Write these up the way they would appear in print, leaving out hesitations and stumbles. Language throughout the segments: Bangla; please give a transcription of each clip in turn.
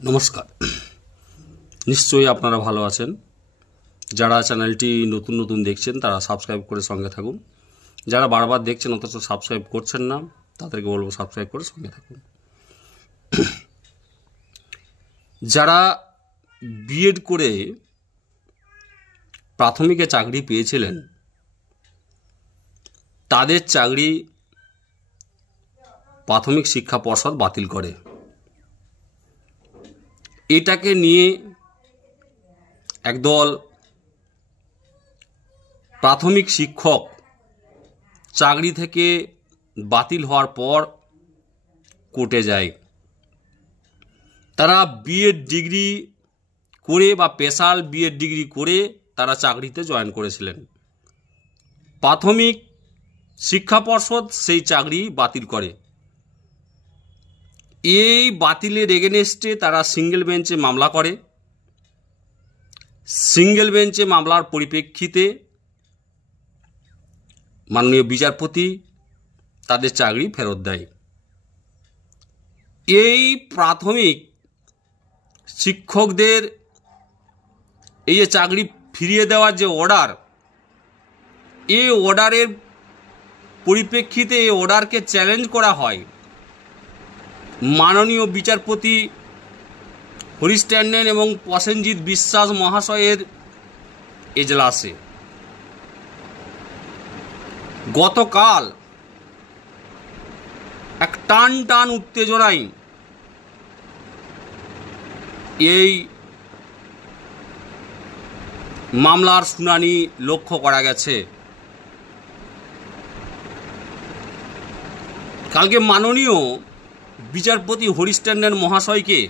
নমস্কার। নিশ্চয়ই আপনারা ভালো আছেন। যারা চ্যানেলটি নতুন নতুন দেখছেন তারা সাবস্ক্রাইব করে সঙ্গে থাকুন। যারা বারবার দেখছেন অথচ সাবস্ক্রাইব করছেন না তাদেরকে বলবো সাবস্ক্রাইব করে সঙ্গে থাকুন। যারা বিএড করে প্রাথমিকে চাকরি পেয়েছিলেন তাদের চাকরি প্রাথমিক শিক্ষা পর্ষদ বাতিল করে। এটাকে নিয়ে একদল প্রাথমিক শিক্ষক চাকরি থেকে বাতিল হওয়ার পর কোর্টে যায়। তারা বিএড ডিগ্রি করে বা স্পেশাল বিএড ডিগ্রি করে তারা চাকরিতে জয়েন করেছিলেন। প্রাথমিক শিক্ষা পর্ষদ সেই চাকরি বাতিল করে। এই বাতিলের এগেনস্টে তারা সিঙ্গেল বেঞ্চে মামলা করে। সিঙ্গেল বেঞ্চে মামলার পরিপ্রেক্ষিতে মাননীয় বিচারপতি তাদের চাকরি ফেরত দেয়। এই প্রাথমিক শিক্ষকদের এই যে চাকরি ফিরিয়ে দেওয়ার যে অর্ডার, এই অর্ডারের পরিপ্রেক্ষিতে এই অর্ডারকে চ্যালেঞ্জ করা হয় মাননীয় বিচারপতি হরিশ ট্যান্ডন এবং প্রসেনজিৎ বিশ্বাস মহাশয়ের এজলাসে। গতকাল এক টান উত্তেজনায় এই মামলার শুনানি লক্ষ্য করা গেছে। কালকে মাননীয় বিচারপতি হরিশ ট্যান্ডন মহাশয়কে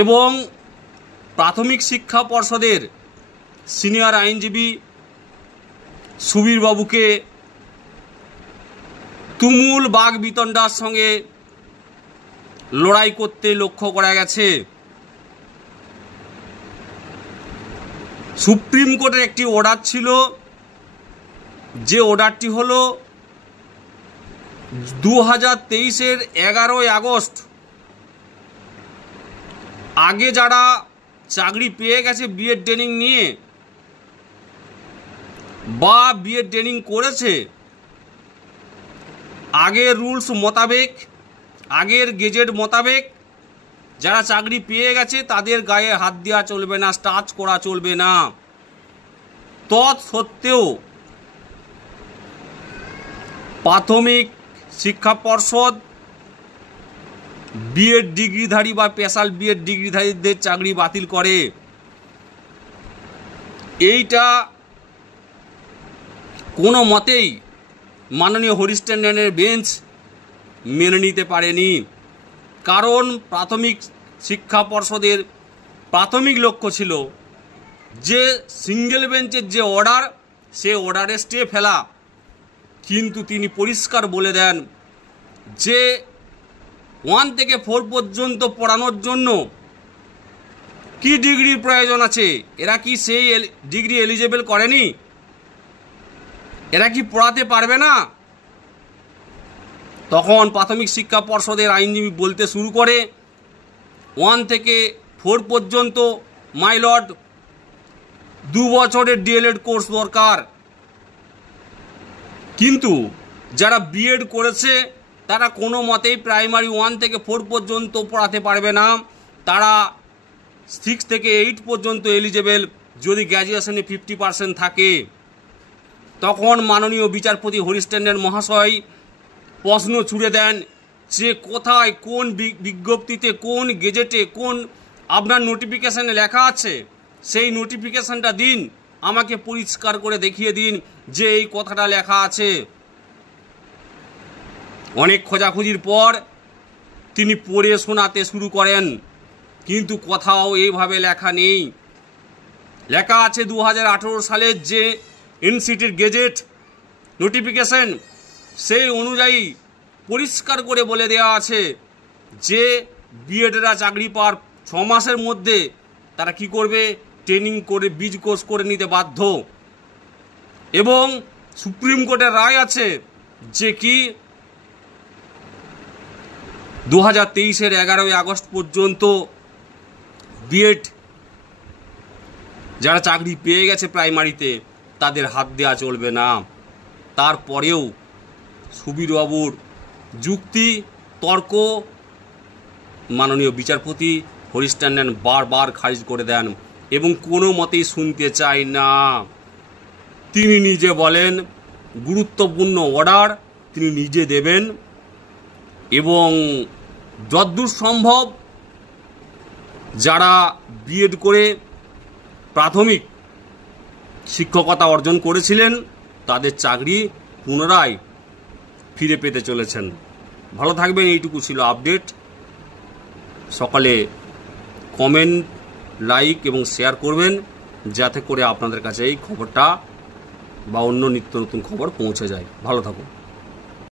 এবং প্রাথমিক শিক্ষা পর্ষদের সিনিয়র আইনজীবী সুবীর বাবুকে তুমুল বাগ বিতণ্ডার সঙ্গে লড়াই করতে লক্ষ্য করা গেছে। সুপ্রিম কোর্টের একটি অর্ডার ছিল, যে অর্ডারটি হলো 2023-এর 11ই আগস্ট আগে যারা চাকরি পেয়ে গেছে বিএড ট্রেনিং নিয়ে বা বিএড ট্রেনিং করেছে, আগের রুলস মোতাবেক, আগের গেজেট মোতাবেক যারা চাকরি পেয়ে গেছে তাদের গায়ে হাত দেওয়া চলবে না, টাচ করা চলবে না। তৎসত্ত্বেও প্রাথমিক শিক্ষা পর্ষদ বিএড ডিগ্রিধারী বা স্পেশাল বিএড ডিগ্রিধারীদের চাকরি বাতিল করে। এইটা কোনো মতেই মাননীয় হরিশ ট্যান্ডনের বেঞ্চ মেনে নিতে পারেনি। কারণ প্রাথমিক শিক্ষা পর্ষদের প্রাথমিক লক্ষ্য ছিল যে সিঙ্গেল বেঞ্চের যে অর্ডার, সে অর্ডারে স্টে ফেলা। কিন্তু তিনি পরিষ্কার বলে দেন যে 1 থেকে 4 পর্যন্ত পড়ানোর জন্য কি ডিগ্রির প্রয়োজন আছে? এরা কি সেই ডিগ্রি এলিজেবল করেনি? এরা কি পড়াতে পারবে না? তখন প্রাথমিক শিক্ষা পর্ষদের আইনজীবী বলতে শুরু করে 1 থেকে 4 পর্যন্ত মাই লর্ড 2 বছরের ডিএলএড কোর্স দরকার। কিন্তু যারা বিএড করেছে তারা কোনো মতেই প্রাইমারি 1 থেকে 4 পর্যন্ত পড়াতে পারবে না। তারা 6 থেকে 8 পর্যন্ত এলিজেবল, যদি গ্র্যাজুয়েশনে 50% থাকে। তখন মাননীয় বিচারপতি হরিশ ট্যান্ডন মহাশয় প্রশ্ন ছুড়ে দেন যে কোথায়, কোন বিজ্ঞপ্তিতে, কোন গেজেটে, কোন আপনার নোটিফিকেশানে লেখা আছে, সেই নোটিফিকেশানটা দিন, আমাকে পরিষ্কার করে দেখিয়ে দিন যে এই কথাটা লেখা আছে। অনেক খোঁজাখুঁজির পর তিনি পড়ে শোনাতে শুরু করেন, কিন্তু কোথাও এইভাবে লেখা নেই। লেখা আছে 2018 সালের যে এনসিটির গেজেট নোটিফিকেশন, সেই অনুযায়ী পরিষ্কার করে বলে দেওয়া আছে যে বিএডরা চাকরি পাওয়ার 6 মাসের মধ্যে তারা কি করবে, ট্রেনিং করে বীজ কোর্স করে নিতে বাধ্য। এবং সুপ্রিম কোর্টের রায় আছে যে কি 2023-এর 11ই আগস্ট পর্যন্ত বিএড যারা চাকরি পেয়ে গেছে প্রাইমারিতে তাদের হাত দেওয়া চলবে না। তারপরেও সুবীরবাবুর যুক্তি তর্ক মাননীয় বিচারপতি হরিশ ট্যান্ডন বারবার খারিজ করে দেন এবং কোনো মতেই শুনতে চায় না। তিনি নিজে বলেন গুরুত্বপূর্ণ অর্ডার তিনি নিজে দেবেন এবং যতদূর সম্ভব যারা বিএড করে প্রাথমিক শিক্ষকতা অর্জন করেছিলেন তাদের চাকরি পুনরায় ফিরে পেতে চলেছেন। ভালো থাকবেন, এইটুকু ছিল আপডেট। সকালে কমেন্ট, লাইক এবং শেয়ার করবেন যাতে করে আপনাদের কাছে এই খবরটা বা অন্য নিত্য নতুন খবর পৌঁছে যায়। ভালো থাকুন।